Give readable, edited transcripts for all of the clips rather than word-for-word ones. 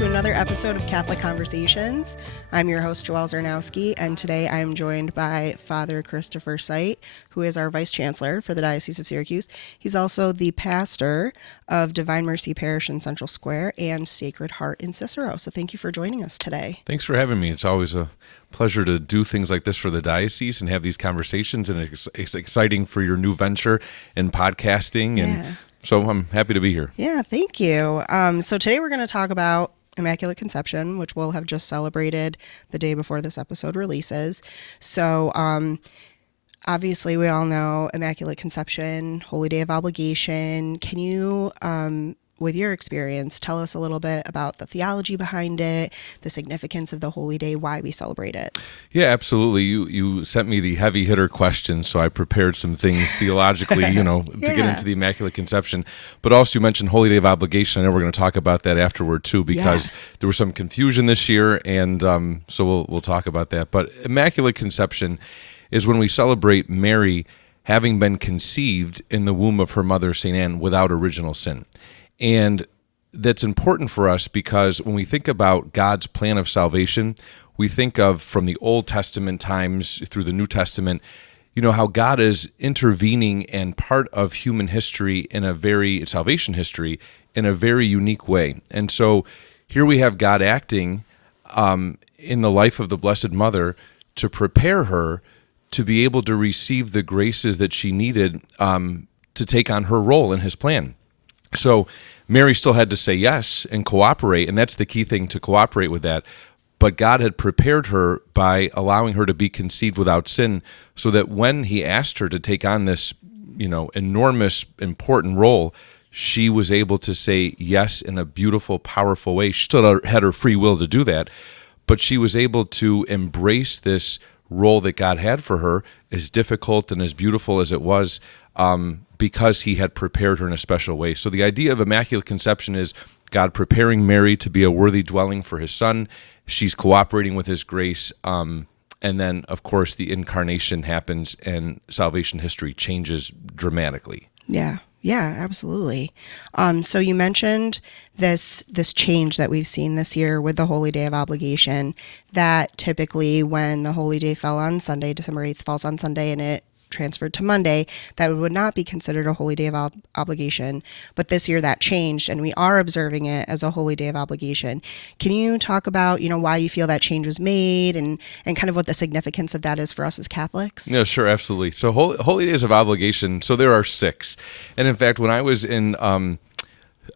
to another episode of Catholic Conversations. I'm your host, Joelle Zarnowski, and today I am joined by Father Christopher Seibt, who is our Vice Chancellor for the Diocese of Syracuse. He's also the pastor of Divine Mercy Parish in Central Square and Sacred Heart in Cicero. So thank you for joining us today. Thanks for having me. It's always a pleasure to do things like this for the diocese and have these conversations, and it's exciting for your new venture in podcasting. And so I'm happy to be here. Yeah, thank you. So today we're going to talk about Immaculate Conception, which we'll have just celebrated the day before this episode releases. So obviously we all know Immaculate Conception, Holy Day of Obligation. Can you, with your experience, tell us a little bit about the theology behind it, the significance of the Holy Day, why we celebrate it? Yeah, absolutely. You sent me the heavy hitter questions, so I prepared some things theologically, to get into the Immaculate Conception. But also you mentioned Holy Day of Obligation. I know we're going to talk about that afterward too, because there was some confusion this year, and so we'll talk about that. But Immaculate Conception is when we celebrate Mary having been conceived in the womb of her mother, St. Anne, without original sin. And that's important for us because when we think about God's plan of salvation, we think of from the Old Testament times through the New Testament, how God is intervening and part of human history salvation history in a very unique way. And so here we have God acting in the life of the Blessed Mother to prepare her to be able to receive the graces that she needed to take on her role in his plan. So Mary still had to say yes and cooperate, and that's the key thing, to cooperate with that. But God had prepared her by allowing her to be conceived without sin, so that when he asked her to take on this, enormous, important role, she was able to say yes in a beautiful, powerful way. She still had her free will to do that, but she was able to embrace this role that God had for her, as difficult and as beautiful as it was, because he had prepared her in a special way. So the idea of Immaculate Conception is God preparing Mary to be a worthy dwelling for his son. She's cooperating with his grace. And then, of course, the incarnation happens and salvation history changes dramatically. Yeah, absolutely. So you mentioned this change that we've seen this year with the Holy Day of Obligation, that typically when the Holy Day fell on Sunday, December 8th falls on Sunday, and it transferred to Monday, that would not be considered a Holy Day of Obligation. But this year that changed, and we are observing it as a Holy Day of Obligation. Can you talk about, why you feel that change was made and kind of what the significance of that is for us as Catholics? Yeah, sure, absolutely. So Holy Days of Obligation, so there are 6. And in fact, when I was in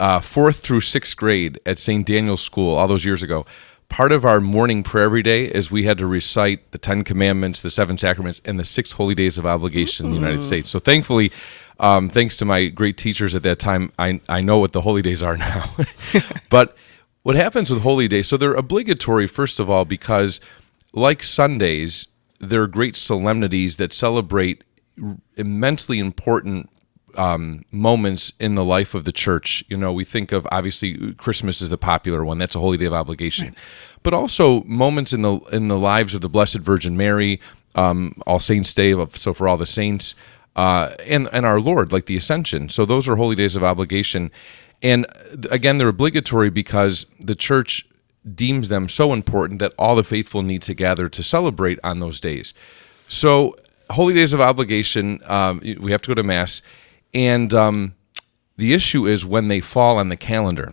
4th through 6th grade at St. Daniel's School all those years ago, part of our morning prayer every day is we had to recite the 10 Commandments, the 7 Sacraments, and the 6 Holy Days of Obligation in the United States. So thankfully, thanks to my great teachers at that time, I know what the Holy Days are now. But what happens with Holy Days, so they're obligatory, first of all, because like Sundays, they're great solemnities that celebrate immensely important moments in the life of the church. We think of, obviously, Christmas is the popular one. That's a Holy Day of Obligation. Right. But also moments in the lives of the Blessed Virgin Mary, All Saints' Day, so for all the saints, and our Lord, like the Ascension. So those are Holy Days of Obligation. And again, they're obligatory because the church deems them so important that all the faithful need to gather to celebrate on those days. So Holy Days of Obligation, we have to go to Mass. And the issue is when they fall on the calendar.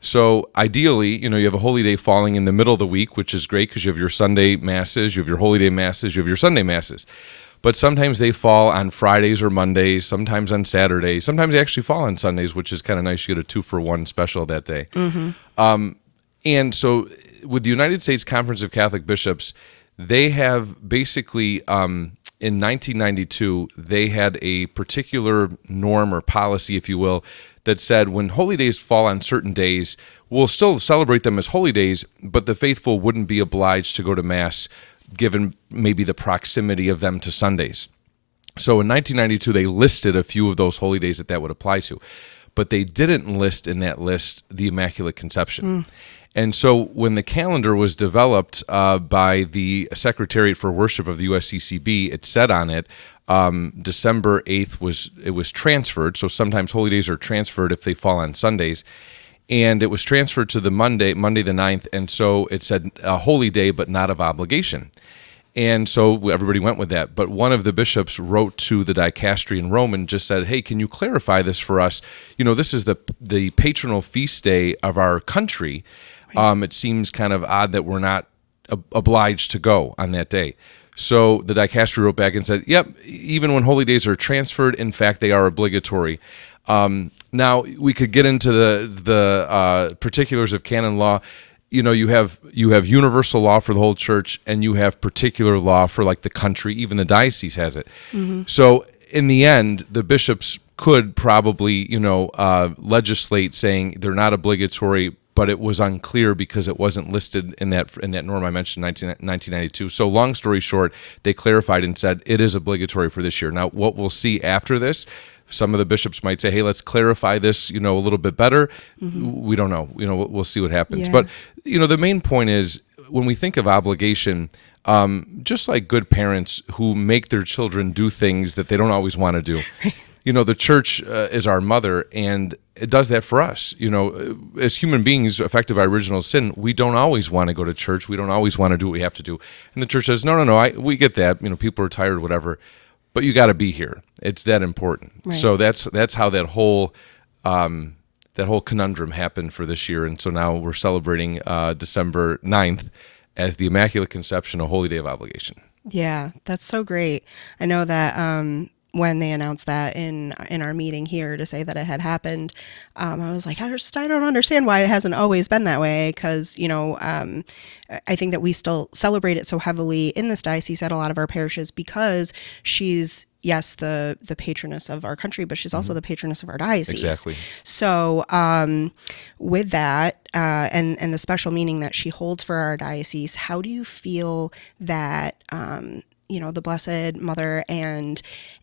So ideally, you have a Holy Day falling in the middle of the week, which is great because you have your Sunday Masses, you have your Holy Day Masses, you have your Sunday Masses. But sometimes they fall on Fridays or Mondays, sometimes on Saturdays. Sometimes they actually fall on Sundays, which is kind of nice. You get a 2-for-1 special that day. Mm-hmm. And so with the United States Conference of Catholic Bishops, they have basically... in 1992, they had a particular norm or policy, if you will, that said when holy days fall on certain days, we'll still celebrate them as holy days, but the faithful wouldn't be obliged to go to Mass given maybe the proximity of them to Sundays. So in 1992, they listed a few of those holy days that would apply to, but they didn't list in that list the Immaculate Conception. And so when the calendar was developed by the Secretariat for Worship of the USCCB, it said on it, December 8th was transferred. So sometimes holy days are transferred if they fall on Sundays. and it was transferred to the Monday the 9th, and so it said a holy day, but not of obligation. And so everybody went with that. But one of the bishops wrote to the dicastery in Rome and just said, hey, can you clarify this for us? This is the patronal feast day of our country. Right. It seems kind of odd that we're not obliged to go on that day. So the dicastery wrote back and said, yep, even when holy days are transferred, in fact, they are obligatory. Now, we could get into the particulars of canon law. You have universal law for the whole church, and you have particular law for like the country. Even the diocese has it. Mm-hmm. So in the end, the bishops could probably legislate saying they're not obligatory, but it was unclear because it wasn't listed in that norm I mentioned, 1992. So long story short, they clarified and said it is obligatory for this year. Now, what we'll see after this, some of the bishops might say, hey, let's clarify this, a little bit better. Mm-hmm. We don't know. We'll see what happens. Yeah. But, the main point is when we think of obligation, just like good parents who make their children do things that they don't always want to do. The church is our mother, and it does that for us. As human beings affected by original sin, we don't always want to go to church. We don't always want to do what we have to do. And the church says, no, we get that. People are tired, whatever. But you got to be here. It's that important. Right. So that's how that whole conundrum happened for this year. And so now we're celebrating December 9th as the Immaculate Conception, a holy day of obligation. Yeah, that's so great. I know that when they announced that in our meeting here to say that it had happened, I was like, I don't understand why it hasn't always been that way, because I think that we still celebrate it so heavily in this diocese at a lot of our parishes because she's, yes, the patroness of our country, but she's also the patroness of our diocese. Exactly. So with that and the special meaning that she holds for our diocese, how do you feel that the Blessed Mother and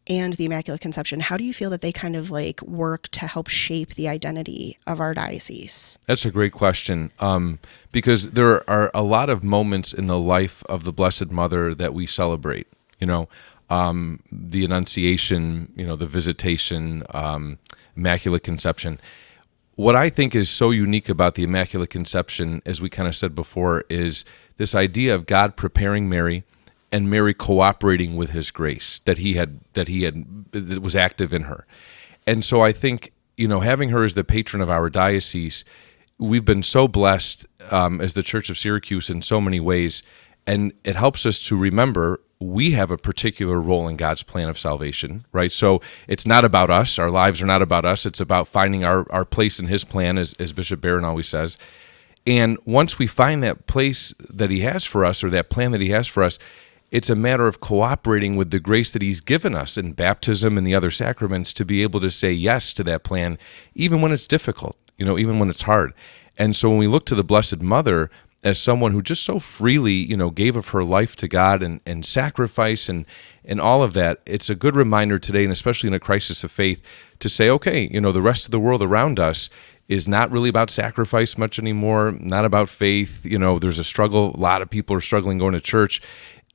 the Immaculate Conception, how do you feel that they kind of like work to help shape the identity of our diocese? That's a great question, because there are a lot of moments in the life of the Blessed Mother that we celebrate. The Annunciation, the Visitation, Immaculate Conception. What I think is so unique about the Immaculate Conception, as we kind of said before, is this idea of God preparing Mary and Mary cooperating with his grace that was active in her. And so I think, having her as the patron of our diocese, we've been so blessed as the Church of Syracuse in so many ways, and it helps us to remember we have a particular role in God's plan of salvation, right? So it's not about us. Our lives are not about us. It's about finding our place in his plan, as Bishop Barron always says. And once we find that place that he has for us, or that plan that he has for us, it's a matter of cooperating with the grace that he's given us in baptism and the other sacraments to be able to say yes to that plan, even when it's difficult, even when it's hard. And so when we look to the Blessed Mother as someone who just so freely, gave of her life to God and sacrifice and all of that, it's a good reminder today, and especially in a crisis of faith, to say, okay, the rest of the world around us is not really about sacrifice much anymore, not about faith. There's a struggle. A lot of people are struggling going to church.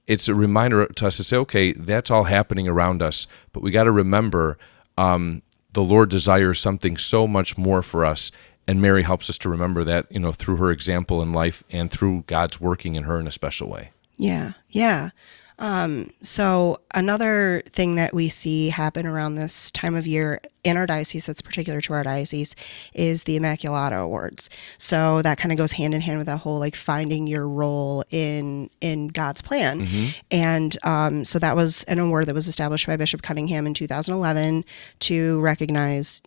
It's a reminder to us to say, okay, that's all happening around us, but we got to remember the Lord desires something so much more for us, and Mary helps us to remember that, through her example in life and through God's working in her in a special way. Yeah. So another thing that we see happen around this time of year in our diocese that's particular to our diocese is the Immaculata Awards. So that kind of goes hand in hand with that whole like finding your role in God's plan. Mm-hmm. And so that was an award that was established by Bishop Cunningham in 2011 to recognize,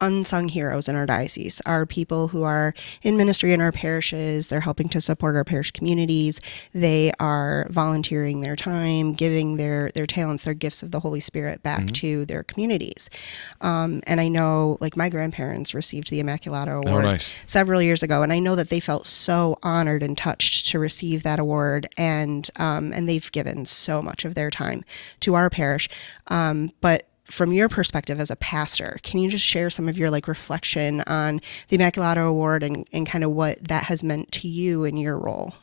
unsung heroes in our diocese, our people who are in ministry in our parishes. They're helping to support our parish communities. They are volunteering their time, giving their talents, their gifts of the Holy Spirit back to their communities. And I know, like, my grandparents received the Immaculata Award several years ago, and I know that they felt so honored and touched to receive that award, and they've given so much of their time to our parish. But from your perspective as a pastor, can you just share some of your reflection on the Immaculata Award and kind of what that has meant to you in your role?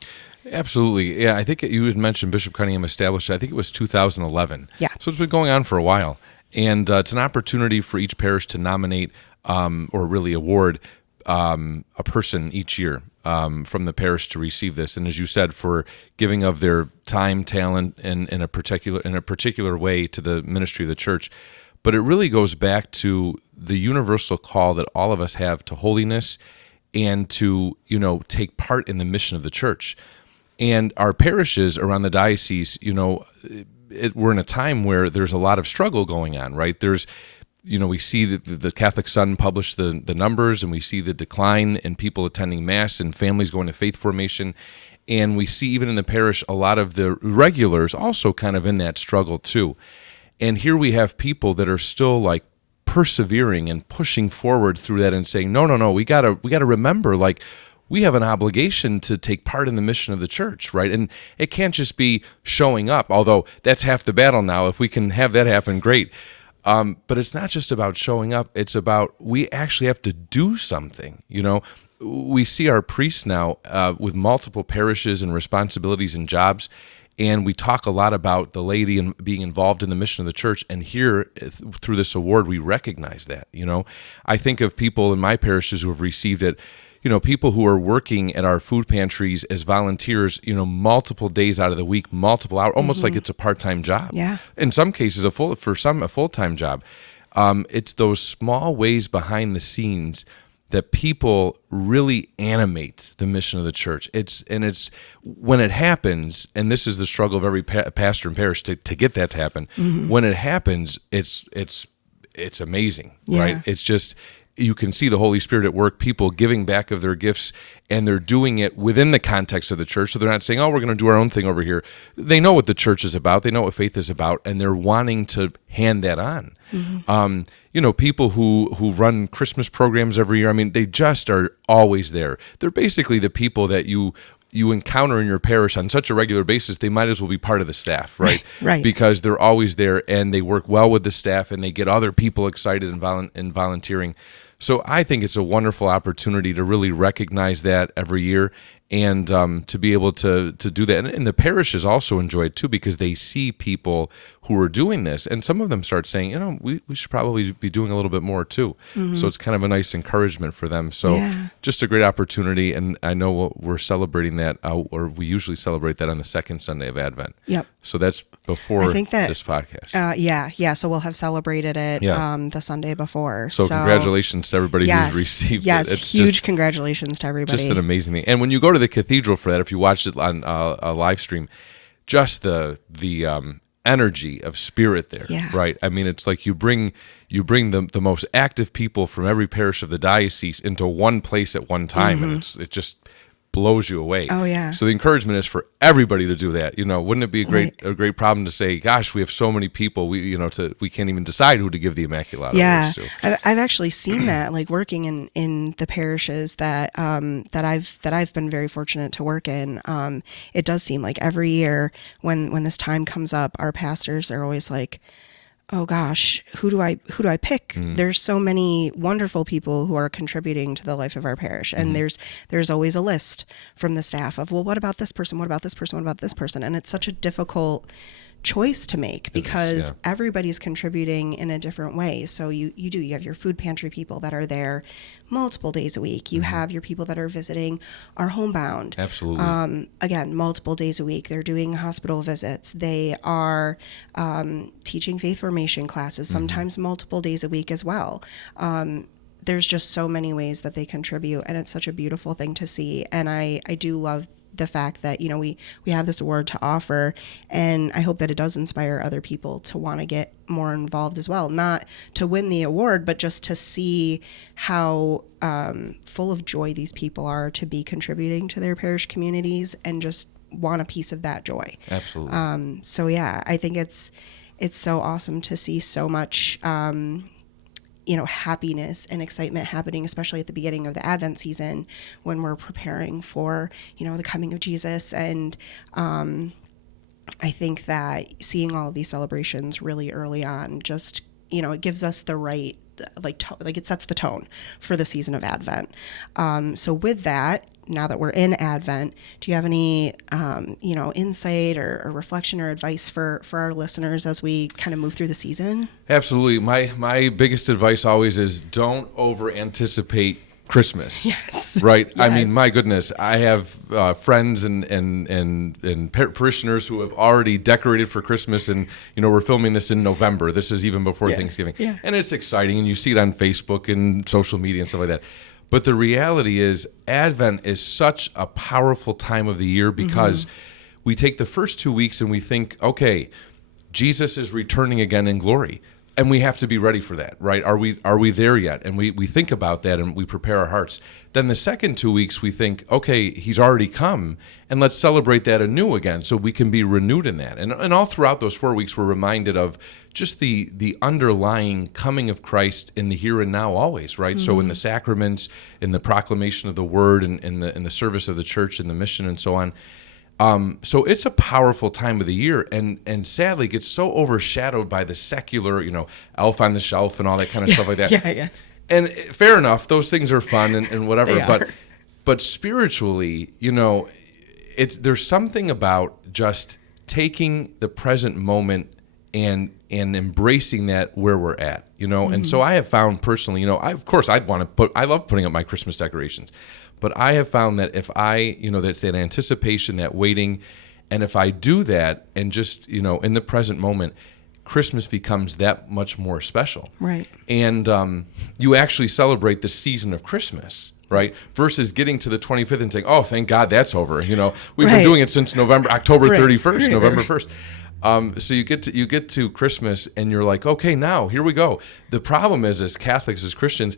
Absolutely. Yeah, I think you had mentioned Bishop Cunningham established it. I think it was 2011. Yeah. So it's been going on for a while. And it's an opportunity for each parish to nominate or really award a person each year from the parish to receive this, and as you said, for giving of their time, talent, and in a particular way to the ministry of the church. But it really goes back to the universal call that all of us have to holiness and to, take part in the mission of the church. And our parishes around the diocese, we're in a time where there's a lot of struggle going on, right? There's, we see the Catholic Sun publish the numbers, and we see the decline in people attending Mass and families going to faith formation. And we see even in the parish a lot of the regulars also kind of in that struggle too. And here we have people that are still like persevering and pushing forward through that and saying, no, we gotta remember, like, we have an obligation to take part in the mission of the church, right? And it can't just be showing up, although that's half the battle now. If we can have that happen, great. But it's not just about showing up. It's about we actually have to do something, We see our priests now with multiple parishes and responsibilities and jobs, and we talk a lot about the laity and being involved in the mission of the church. And here, through this award, we recognize that, I think of people in my parishes who have received it, people who are working at our food pantries as volunteers, multiple days out of the week, multiple hours, almost like it's a part-time job. Yeah. In some cases, a full-time job. It's those small ways behind the scenes that people really animate the mission of the church. It's when it happens, and this is the struggle of every pastor and parish to get that to happen. When it happens, it's amazing, right? It's just, you can see the Holy Spirit at work, people giving back of their gifts, and they're doing it within the context of the church. So they're not saying, we're going to do our own thing over here. They know what the church is about. They know what faith is about, and they're wanting to hand that on. People who run Christmas programs every year, they just are always there. They're basically the people that you encounter in your parish on such a regular basis. They might as well be part of the staff, right? Right. Because they're always there, and they work well with the staff, and they get other people excited in volunteering. So I think it's a wonderful opportunity to really recognize that every year, and to be able to do that. And the parishes also enjoy it too, because they see people who are doing this, and some of them start saying, we should probably be doing a little bit more too. So it's kind of a nice encouragement for them. So just a great opportunity, and I know we're celebrating that, or we usually celebrate that on the second Sunday of Advent. Yep. So that's before this podcast. So we'll have celebrated it the Sunday before. So congratulations to everybody who's received it. Yes, huge congratulations to everybody. Just an amazing thing. And when you go to the cathedral for that, if you watched it on a live stream, just the energy of spirit there, right? It's like you bring the most active people from every parish of the diocese into one place at one time, and it just blows you away. Oh yeah. So the encouragement is for everybody to do that. Wouldn't it be a great problem to say, gosh, we have so many people, we can't even decide who to give the Immaculata Awards to. I've actually seen that, like working in the parishes that I've been very fortunate to work in. It does seem like every year when this time comes up, our pastors are always like, oh gosh, who do I pick? There's so many wonderful people who are contributing to the life of our parish. And there's always a list from the staff of, well, what about this person? What about this person? What about this person? And it's such a difficult choice to make because everybody's contributing in a different way. So you have your food pantry people that are there multiple days a week. You have your people that are visiting our homebound. Absolutely. Again, multiple days a week. They're doing hospital visits. They are teaching faith formation classes, sometimes multiple days a week as well. There's just so many ways that they contribute, and it's such a beautiful thing to see. And I do love the fact that we have this award to offer, and I hope that it does inspire other people to want to get more involved as well, not to win the award, but just to see how full of joy these people are to be contributing to their parish communities and just want a piece of that joy. Absolutely. So I think it's so awesome to see so much happiness and excitement happening, especially at the beginning of the Advent season when we're preparing for, the coming of Jesus. And I think that seeing all of these celebrations really early on just, it gives us the right, it sets the tone for the season of Advent. So with that, now that we're in Advent, do you have any, insight or reflection or advice for our listeners as we kind of move through the season? Absolutely. My biggest advice always is don't over anticipate Christmas. Yes. Right. I Yes. mean, my goodness, I have friends and parishioners who have already decorated for Christmas, and we're filming this in November. This is even before Thanksgiving, Yeah. and it's exciting, and you see it on Facebook and social media and stuff like that. But the reality is, Advent is such a powerful time of the year because we take the first 2 weeks and we think, okay, Jesus is returning again in glory. And we have to be ready for that, right? Are we there yet? And we think about that and we prepare our hearts. Then the second 2 weeks we think, okay, he's already come, and let's celebrate that anew again so we can be renewed in that. And all throughout those 4 weeks we're reminded of just the underlying coming of Christ in the here and now always, right? So in the sacraments, in the proclamation of the word, and in the service of the church, and the mission and so on. So it's a powerful time of the year, and sadly gets so overshadowed by the secular, Elf on the Shelf and all that kind of stuff like that. Yeah. And fair enough, those things are fun and whatever. They But spiritually, there's something about just taking the present moment and embracing that where we're at, And so I have found personally, I love putting up my Christmas decorations. But I have found that if I, that's that anticipation, that waiting, and if I do that and just, in the present moment, Christmas becomes that much more special. Right. And you actually celebrate the season of Christmas, right? Versus getting to the 25th and saying, oh, thank God that's over. We've been doing it since October 31st, November 1st. So you get to Christmas and you're like, okay, now here we go. The problem is, as Catholics, as Christians,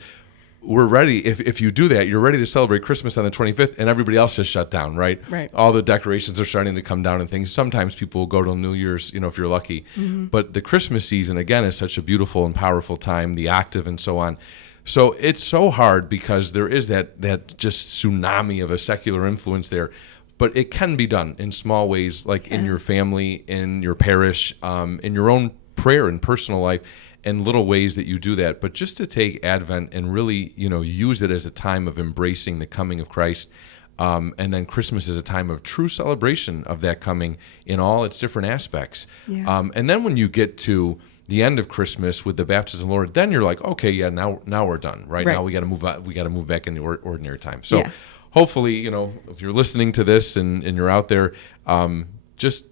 we're ready. If you do that, you're ready to celebrate Christmas on the 25th, and everybody else has shut down, right? Right. All the decorations are starting to come down and things. Sometimes people will go to New Year's, if you're lucky. But the Christmas season, again, is such a beautiful and powerful time, the octave and so on. So it's so hard because there is that just tsunami of a secular influence there. But it can be done in small ways, like in your family, in your parish, in your own prayer and personal life, and little ways that you do that. But just to take Advent and really, use it as a time of embracing the coming of Christ. And then Christmas is a time of true celebration of that coming in all its different aspects. Yeah. And then when you get to the end of Christmas with the baptism of the Lord, then you're like, okay, yeah, now we're done, right? Now we got to move on. We got to move back in the ordinary time. So hopefully, if you're listening to this and you're out there, just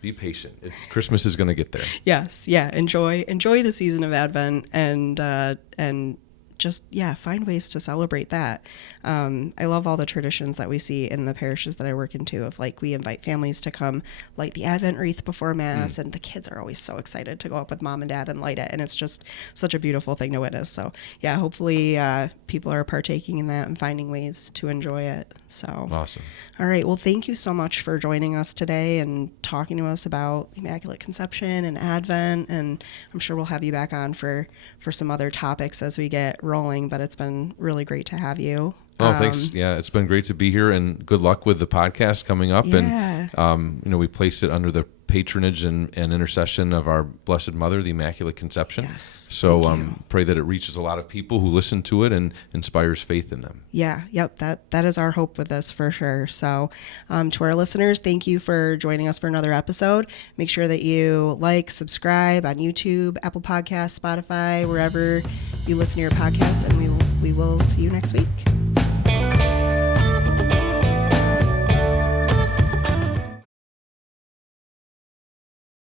be patient. Christmas is going to get there. Yes. Yeah. Enjoy the season of Advent and just, find ways to celebrate that. I love all the traditions that we see in the parishes that I work into of we invite families to come light the Advent wreath before Mass, and the kids are always so excited to go up with mom and dad and light it. And it's just such a beautiful thing to witness. So hopefully people are partaking in that and finding ways to enjoy it. So awesome. All right. Well, thank you so much for joining us today and talking to us about Immaculate Conception and Advent. And I'm sure we'll have you back on for some other topics as we get rolling, but it's been really great to have you. Oh, thanks. Yeah, it's been great to be here, and good luck with the podcast coming up. Yeah. And, we place it under the patronage and intercession of our Blessed Mother, the Immaculate Conception. Yes. So pray that it reaches a lot of people who listen to it and inspires faith in them. Yeah. Yep. That is our hope with this for sure. So to our listeners, thank you for joining us for another episode. Make sure that you subscribe on YouTube, Apple Podcasts, Spotify, wherever you listen to your podcasts, and we will see you next week.